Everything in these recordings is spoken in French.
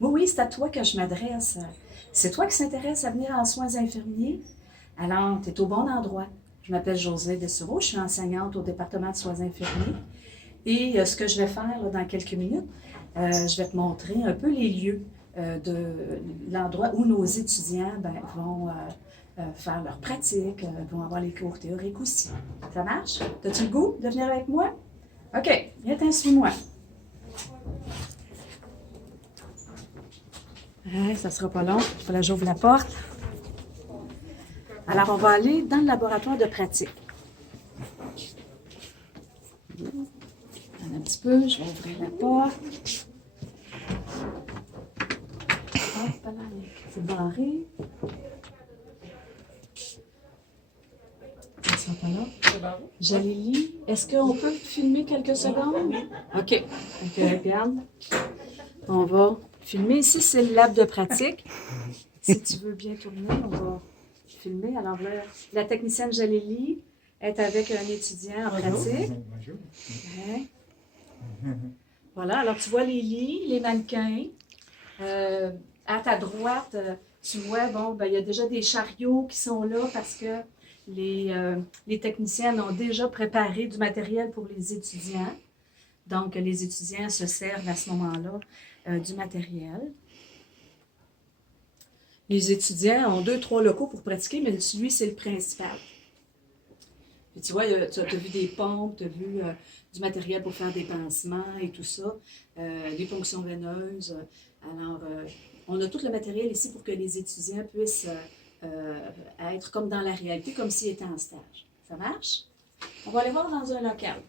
Oui, oui, c'est à toi que je m'adresse. C'est toi qui s'intéresse à venir en soins infirmiers? Alors, tu es au bon endroit. Je m'appelle Josée Dessureau, je suis enseignante au département de soins infirmiers. Et ce que je vais faire là, dans quelques minutes, je vais te montrer un peu les lieux de l'endroit où nos étudiants vont faire leur pratique, vont avoir les cours théoriques aussi. Ça marche? As-tu le goût de venir avec moi? OK, viens, suis-moi. Ça sera pas long. Il faut que j'ouvre la porte. Alors, on va aller dans le laboratoire de pratique. Un petit peu, je vais ouvrir la porte. Hop, là, c'est barré. Ça sera pas là. Jalili, est-ce qu'on peut filmer quelques secondes? OK. Regarde. On va filmer. Ici, c'est le lab de pratique. Si tu veux bien tourner, on va filmer. Alors là, la technicienne Jalili est avec un étudiant en pratique. Bonjour. Ouais. Voilà, alors tu vois les lits, les mannequins. À ta droite, tu vois, il y a déjà des chariots qui sont là parce que les techniciennes ont déjà préparé du matériel pour les étudiants. Donc, les étudiants se servent à ce moment-là du matériel. Les étudiants ont 2-3 locaux pour pratiquer, mais celui, c'est le principal. Puis tu vois, tu as vu des pompes, tu as vu du matériel pour faire des pansements et tout ça, des ponctions veineuses. Alors, on a tout le matériel ici pour que les étudiants puissent être comme dans la réalité, comme s'ils étaient en stage. Ça marche? On va aller voir dans un local.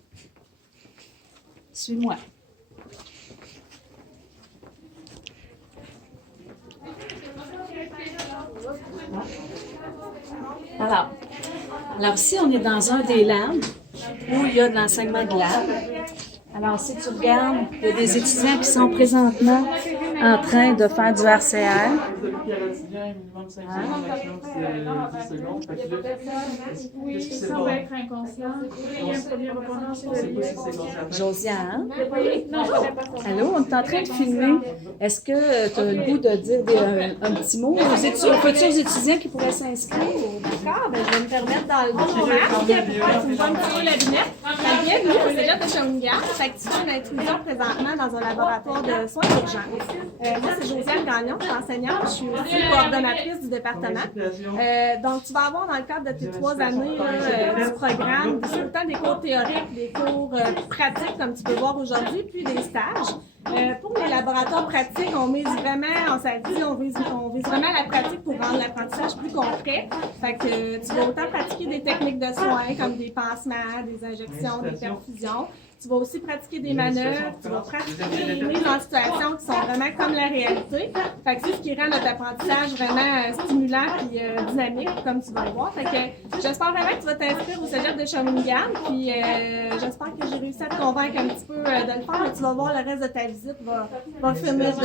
Suis-moi. Alors ici, on est dans un des labs où il y a de l'enseignement de lab. Alors, si tu regardes, il y a des étudiants qui sont présentement en train de faire du RCR. Josiane. Allô, on est en train de filmer. Est-ce que tu as le goût de dire un petit mot aux étudiants qui pourraient s'inscrire? D'accord, je vais me permettre d'enlever mon masque. Tu me vois un petit peu la lunette. Bienvenue au Cégep de Shawinigan. Fait que tu fais une intrusion présentement dans un laboratoire de soins urgents. Moi, c'est Josiane Gagnon, je suis enseignante, je suis aussi coordonnatrice du département. Donc, tu vas avoir dans le cadre de tes 3 années du programme, autant des cours théoriques, des cours pratiques, comme tu peux voir aujourd'hui, puis des stages. Pour les laboratoires pratiques, on vise vraiment la pratique pour rendre l'apprentissage plus concret. Fait que tu vas autant pratiquer des techniques de soins comme des pansements, des injections, des perfusions. Tu vas aussi pratiquer des manœuvres, tu vas pratiquer des mises en situation qui sont vraiment comme la réalité. Fait que c'est ce qui rend notre apprentissage vraiment stimulant et dynamique, comme tu vas le voir. Fait que j'espère vraiment que tu vas t'inscrire au Cégep de Shawinigan. Puis j'espère que j'ai réussi à te convaincre un petit peu de le faire, mais tu vas voir le reste de ta visite va finir de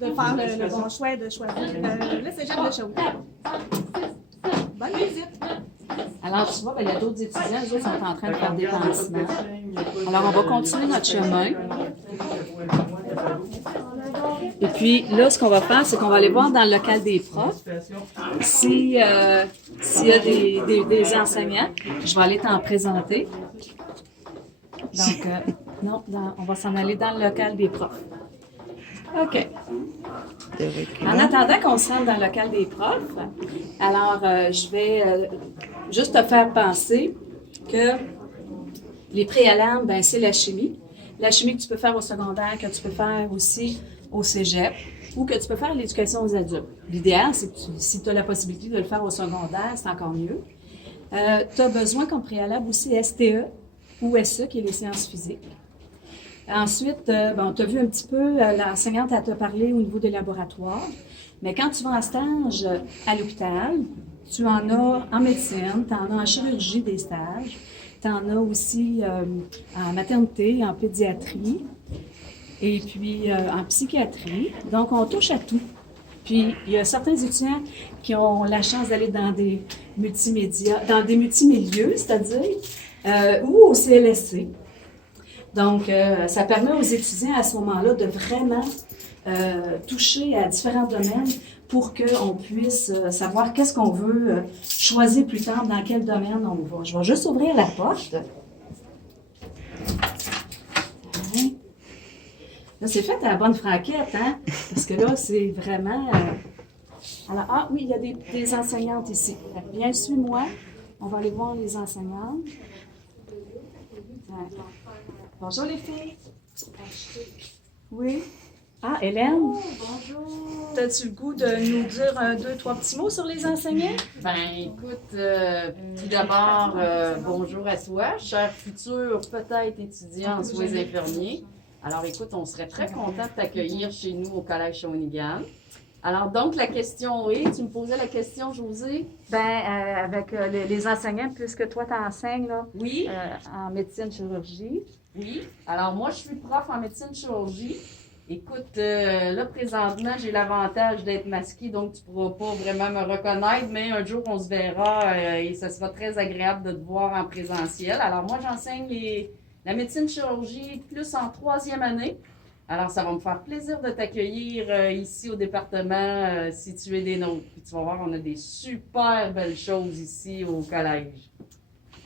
faire le bon choix et de choisir le Cégep de Shawinigan. Bonne visite! Alors, tu vois, il y a d'autres étudiants, eux autres sont en train de faire des pansements. Alors, on va continuer notre chemin. Et puis, là, ce qu'on va faire, c'est qu'on va aller voir dans le local des profs s'il y a des enseignants. Je vais aller t'en présenter. Donc, on va s'en aller dans le local des profs. OK. En attendant qu'on se rende dans le local des profs, alors je vais juste te faire penser que les préalables, c'est la chimie. La chimie que tu peux faire au secondaire, que tu peux faire aussi au cégep ou que tu peux faire à l'éducation aux adultes. L'idéal, c'est que si tu as la possibilité de le faire au secondaire, c'est encore mieux. Tu as besoin comme préalable aussi STE ou SE, qui est les sciences physiques. Ensuite, tu as vu un petit peu, l'enseignante a te parlé au niveau des laboratoires, mais quand tu vas en stage à l'hôpital, tu en as en médecine, tu en as en chirurgie des stages, tu en as aussi en maternité, en pédiatrie, et puis en psychiatrie. Donc, on touche à tout. Puis, il y a certains étudiants qui ont la chance d'aller dans des multimédias, dans des multimilieux, c'est-à-dire, ou au CLSC. Donc, ça permet aux étudiants à ce moment-là de vraiment toucher à différents domaines pour qu'on puisse savoir qu'est-ce qu'on veut choisir plus tard, dans quel domaine on va. Je vais juste ouvrir la porte. Là, c'est fait à la bonne franquette, hein? Parce que là, c'est vraiment... Alors, ah oui, il y a des enseignantes ici. Viens, suis-moi. On va aller voir les enseignantes. Bonjour les filles. Oui. Ah, Hélène. Oh, bonjour. As-tu le goût de nous dire 2-3 petits mots sur les enseignants? Ben, écoute, tout d'abord, bonjour à toi, cher futur, peut-être étudiant en soins infirmiers. Alors, écoute, on serait très content de t'accueillir chez nous au Collège Shawinigan. Alors, donc, la question est, tu me posais la question, Josée? Avec les enseignants, puisque toi, tu enseignes là, Oui. en médecine-chirurgie. Oui. Alors, moi, je suis prof en médecine-chirurgie. Écoute, là, présentement, j'ai l'avantage d'être masquée, donc tu pourras pas vraiment me reconnaître, mais un jour, on se verra et ça sera très agréable de te voir en présentiel. Alors, moi, j'enseigne la médecine-chirurgie plus en 3e année. Alors, ça va me faire plaisir de t'accueillir ici au département si tu es des nôtres. Puis tu vas voir, on a des super belles choses ici au collège.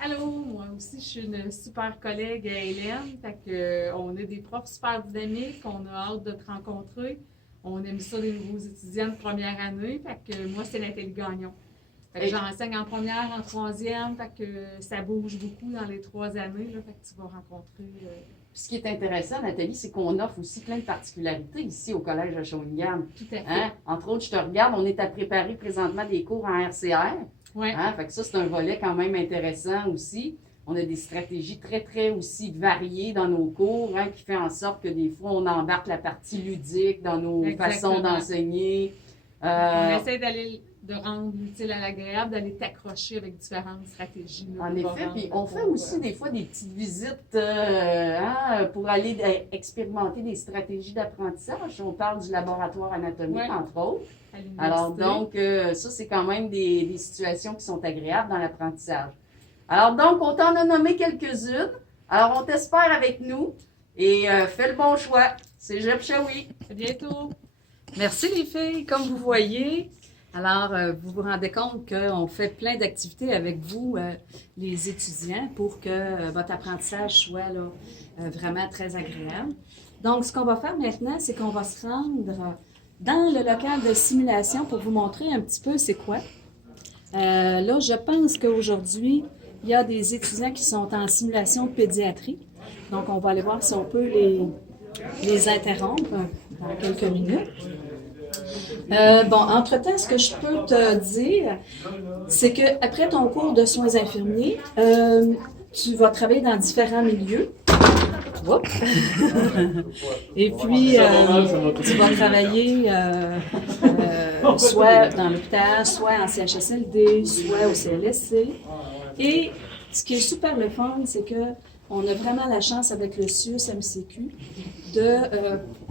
Allô, moi aussi, je suis une super collègue Hélène. Fait que, on est des profs super dynamiques, on a hâte de te rencontrer. On aime ça, les nouveaux étudiants de première année. Fait que moi, c'est Nathalie Gagnon. Fait que j'enseigne en première, en 3e. Fait que ça bouge beaucoup dans les 3 années. Là, fait que tu vas rencontrer. Ce qui est intéressant, Nathalie, c'est qu'on offre aussi plein de particularités ici au Collège de Shawinigan. Tout à fait. Hein? Entre autres, je te regarde, on est à préparer présentement des cours en RCR. Ouais. Hein? Fait que ça, c'est un volet quand même intéressant aussi. On a des stratégies très, très aussi variées dans nos cours, hein, qui fait en sorte que des fois, on embarque la partie ludique dans nos façons d'enseigner. On essaie de rendre l'utile à l'agréable, d'aller t'accrocher avec différentes stratégies. Là, en effet, puis on fait aussi des fois des petites visites pour aller expérimenter des stratégies d'apprentissage. On parle du laboratoire anatomique, entre autres. Alors donc, ça, c'est quand même des situations qui sont agréables dans l'apprentissage. Alors donc, on t'en a nommé quelques-unes. Alors, on t'espère avec nous et fais le bon choix. C'est Cégep Shawi. À bientôt. Merci les filles. Comme vous voyez, alors vous vous rendez compte qu'on fait plein d'activités avec vous, les étudiants, pour que votre apprentissage soit là, vraiment très agréable. Donc, ce qu'on va faire maintenant, c'est qu'on va se rendre dans le local de simulation pour vous montrer un petit peu c'est quoi. Là, je pense qu'aujourd'hui, il y a des étudiants qui sont en simulation de pédiatrie. Donc, on va aller voir si on peut les interrompre dans quelques minutes. Entre-temps, ce que je peux te dire, c'est qu'après ton cours de soins infirmiers, tu vas travailler dans différents milieux. Et puis, tu vas travailler soit dans l'hôpital, soit en CHSLD, soit au CLSC. Et ce qui est super le fun, c'est que on a vraiment la chance avec le CIUS-MCQ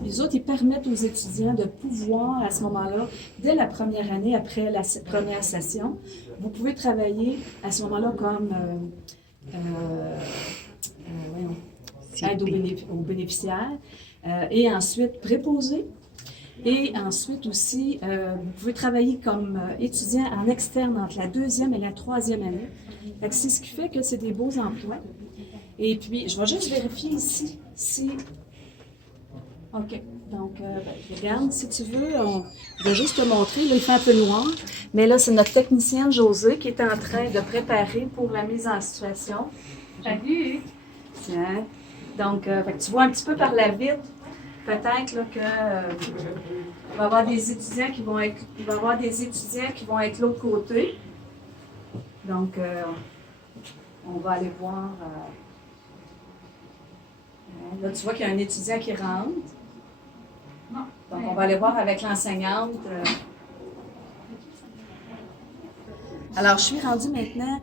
les autres, ils permettent aux étudiants de pouvoir, à ce moment-là, dès la première année, après la première session, vous pouvez travailler à ce moment-là comme aide aux bénéficiaires et ensuite préposé. Et ensuite aussi, vous pouvez travailler comme étudiant en externe entre la 2e et la 3e année. C'est ce qui fait que c'est des beaux emplois. Et puis, je vais juste vérifier ici si... OK. Donc, regarde, si tu veux, je vais juste te montrer. Là, il fait un peu noir. Mais là, c'est notre technicienne Josée qui est en train de préparer pour la mise en situation. Salut! Tiens. Donc, tu vois un petit peu par la vitre, peut-être là, que il va y avoir des étudiants qui vont être, il va y avoir des étudiants qui vont être de l'autre côté. Donc, on va aller voir. Là, tu vois qu'il y a un étudiant qui rentre. Donc, on va aller voir avec l'enseignante. Alors, je suis rendue maintenant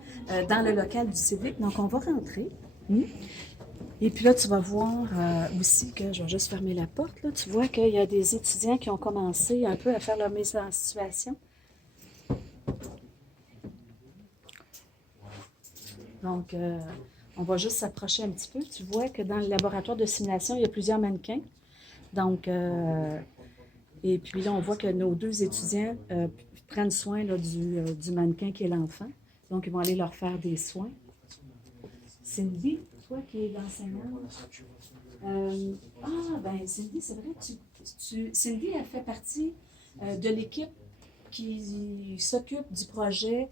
dans le local du civique. Donc, on va rentrer. Et puis là, tu vas voir aussi que, je vais juste fermer la porte, là, tu vois qu'il y a des étudiants qui ont commencé un peu à faire leur mise en situation. Donc, on va juste s'approcher un petit peu. Tu vois que dans le laboratoire de simulation, il y a plusieurs mannequins. Donc, Et puis là, on voit que nos deux étudiants prennent soin là, du mannequin qui est l'enfant. Donc, ils vont aller leur faire des soins. Cindy, toi qui es l'enseignante. Cindy, c'est vrai, Cindy, elle fait partie de l'équipe qui s'occupe du projet,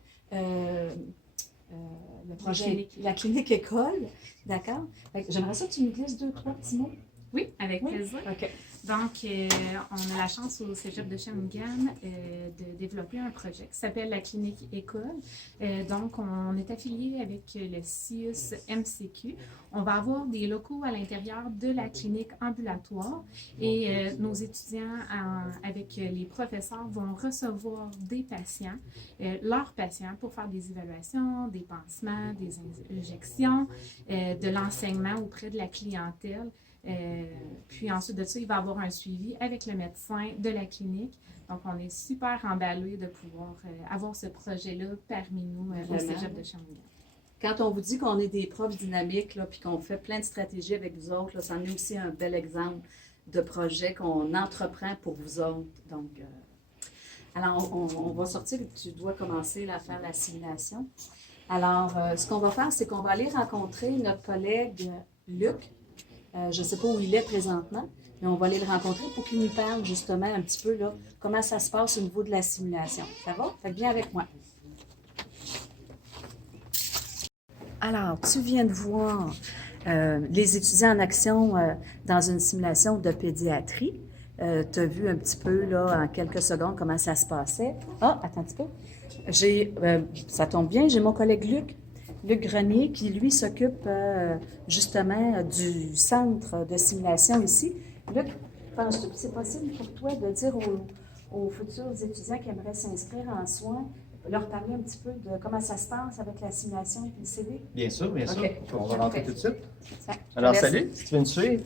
la clinique école. D'accord? J'aimerais ça que tu nous glisses 2-3 petits mots. Oui, avec plaisir. OK. Donc, on a la chance au Cégep de Shawinigan de développer un projet qui s'appelle la clinique école. Donc, on est affilié avec le CIUS MCQ. On va avoir des locaux à l'intérieur de la clinique ambulatoire et nos étudiants, avec les professeurs, vont recevoir des patients, leurs patients, pour faire des évaluations, des pansements, des injections, de l'enseignement auprès de la clientèle. Puis ensuite de ça, il va y avoir un suivi avec le médecin de la clinique. Donc, on est super emballés de pouvoir avoir ce projet-là parmi nous au Cégep de Shawinigan. Quand on vous dit qu'on est des profs dynamiques, là, puis qu'on fait plein de stratégies avec vous autres, là, ça en est aussi un bel exemple de projet qu'on entreprend pour vous autres. Donc, alors, on va sortir, tu dois commencer là, à faire la simulation. Alors, ce qu'on va faire, c'est qu'on va aller rencontrer notre collègue Luc. Je ne sais pas où il est présentement, mais on va aller le rencontrer pour qu'il nous parle justement un petit peu là, comment ça se passe au niveau de la simulation. Ça va? Fait que viens avec moi. Alors, tu viens de voir les étudiants en action dans une simulation de pédiatrie. Tu as vu un petit peu là, en quelques secondes comment ça se passait. Ah, attends un petit peu. Ça tombe bien, j'ai mon collègue Luc Grenier, qui, lui, s'occupe justement du centre de simulation ici. Luc, penses-tu que c'est possible pour toi de dire aux futurs étudiants qui aimeraient s'inscrire en soins, leur parler un petit peu de comment ça se passe avec la simulation et le CV? Bien sûr, bien sûr. Okay. On va rentrer tout de suite. Ça, Alors, salut, si tu veux me suivre.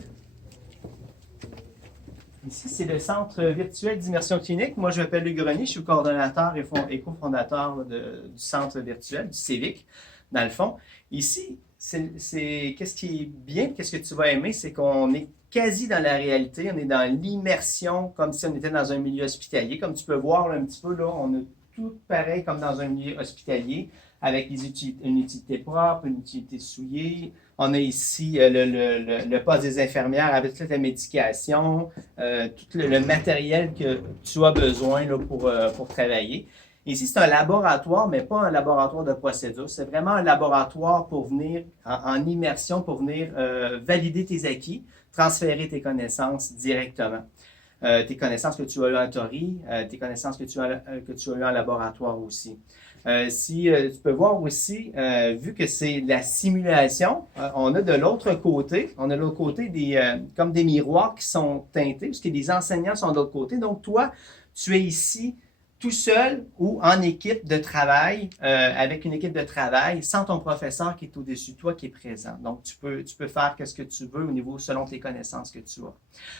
Ici, c'est le Centre virtuel d'immersion clinique. Moi, je m'appelle Luc Grenier, je suis coordonnateur et cofondateur du Centre virtuel, du CEVIC, dans le fond. Ici, qu'est-ce qui est bien, qu'est-ce que tu vas aimer, c'est qu'on est quasi dans la réalité, on est dans l'immersion, comme si on était dans un milieu hospitalier. Comme tu peux voir là, un petit peu, là, on a tout pareil comme dans un milieu hospitalier, avec une utilité propre, une utilité souillée. On a ici le poste des infirmières avec toute la médication, tout le matériel que tu as besoin là, pour travailler. Ici, c'est un laboratoire, mais pas un laboratoire de procédure. C'est vraiment un laboratoire pour venir en immersion, pour venir valider tes acquis, transférer tes connaissances directement. Tes connaissances que tu as eues en théorie, tes connaissances que tu as eues en laboratoire aussi. Tu peux voir aussi, vu que c'est de la simulation, on a de l'autre côté, comme des miroirs qui sont teintés, parce que les enseignants sont de l'autre côté. Donc, toi, tu es ici tout seul ou en équipe de travail, avec une équipe de travail, sans ton professeur qui est au-dessus de toi, qui est présent. Donc, tu peux faire ce que tu veux au niveau selon tes connaissances que tu as.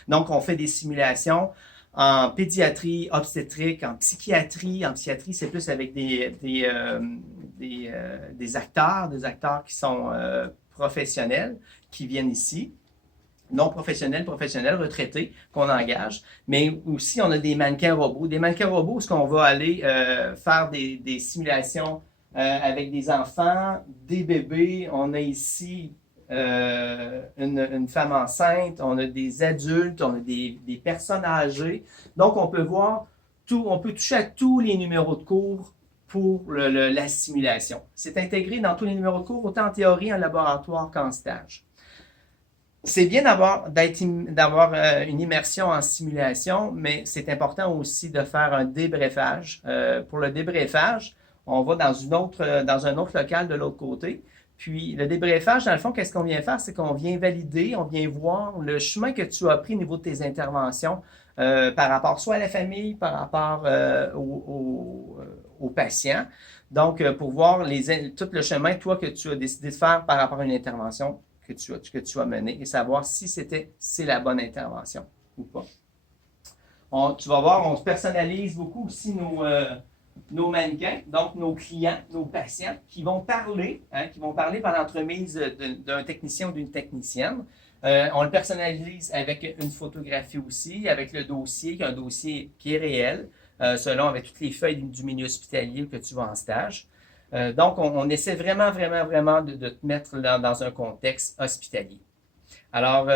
Donc, on fait des simulations en pédiatrie, obstétrique, en psychiatrie. En psychiatrie, c'est plus avec des acteurs qui sont professionnels, qui viennent ici. Non professionnels, retraités, qu'on engage. Mais aussi, on a des mannequins robots. Des mannequins robots, où on va aller faire des simulations avec des enfants, des bébés. On a ici une femme enceinte, on a des adultes, on a des personnes âgées. Donc, on peut voir on peut toucher à tous les numéros de cours pour la simulation. C'est intégré dans tous les numéros de cours, autant en théorie, en laboratoire qu'en stage. C'est bien d'avoir une immersion en simulation, mais c'est important aussi de faire un débriefage. Pour le débriefage, on va dans un autre local de l'autre côté. Puis le débriefage, dans le fond, qu'est-ce qu'on vient faire? C'est qu'on vient valider, on vient voir le chemin que tu as pris au niveau de tes interventions par rapport soit à la famille, par rapport aux patients. Donc, pour voir tout le chemin, toi, que tu as décidé de faire par rapport à une intervention que tu as menée et savoir si c'est la bonne intervention ou pas. Tu vas voir, on personnalise beaucoup aussi nos mannequins, donc nos clients, nos patients, qui vont parler par l'entremise d'un technicien ou d'une technicienne. On le personnalise avec une photographie aussi, avec le dossier, qui est un dossier qui est réel, selon avec toutes les feuilles du milieu hospitalier que tu vas en stage. Donc, on essaie vraiment de te mettre dans un contexte hospitalier. Alors,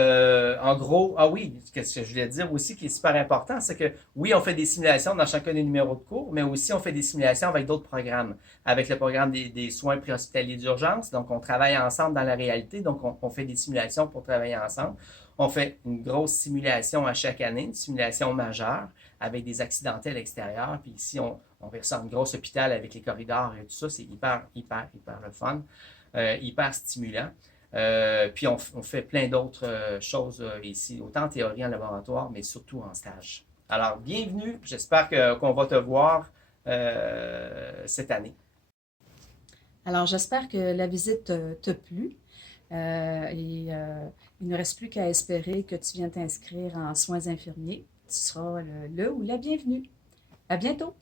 en gros, ah oui, ce que je voulais dire aussi qui est super important, c'est que oui, on fait des simulations dans chacun des numéros de cours, mais aussi on fait des simulations avec d'autres programmes, avec le programme des soins préhospitaliers d'urgence. Donc, on travaille ensemble dans la réalité, donc on fait des simulations pour travailler ensemble. On fait une grosse simulation à chaque année, une simulation majeure avec des accidentels extérieurs. Puis ici, on fait ça en gros hôpital avec les corridors et tout ça. C'est hyper le fun, hyper stimulant. Puis on fait plein d'autres choses ici, autant en théorie en laboratoire, mais surtout en stage. Alors, bienvenue. J'espère qu'on va te voir cette année. Alors, j'espère que la visite t'a plu. Il ne reste plus qu'à espérer que tu viennes t'inscrire en soins infirmiers. Tu seras le ou la bienvenue. À bientôt!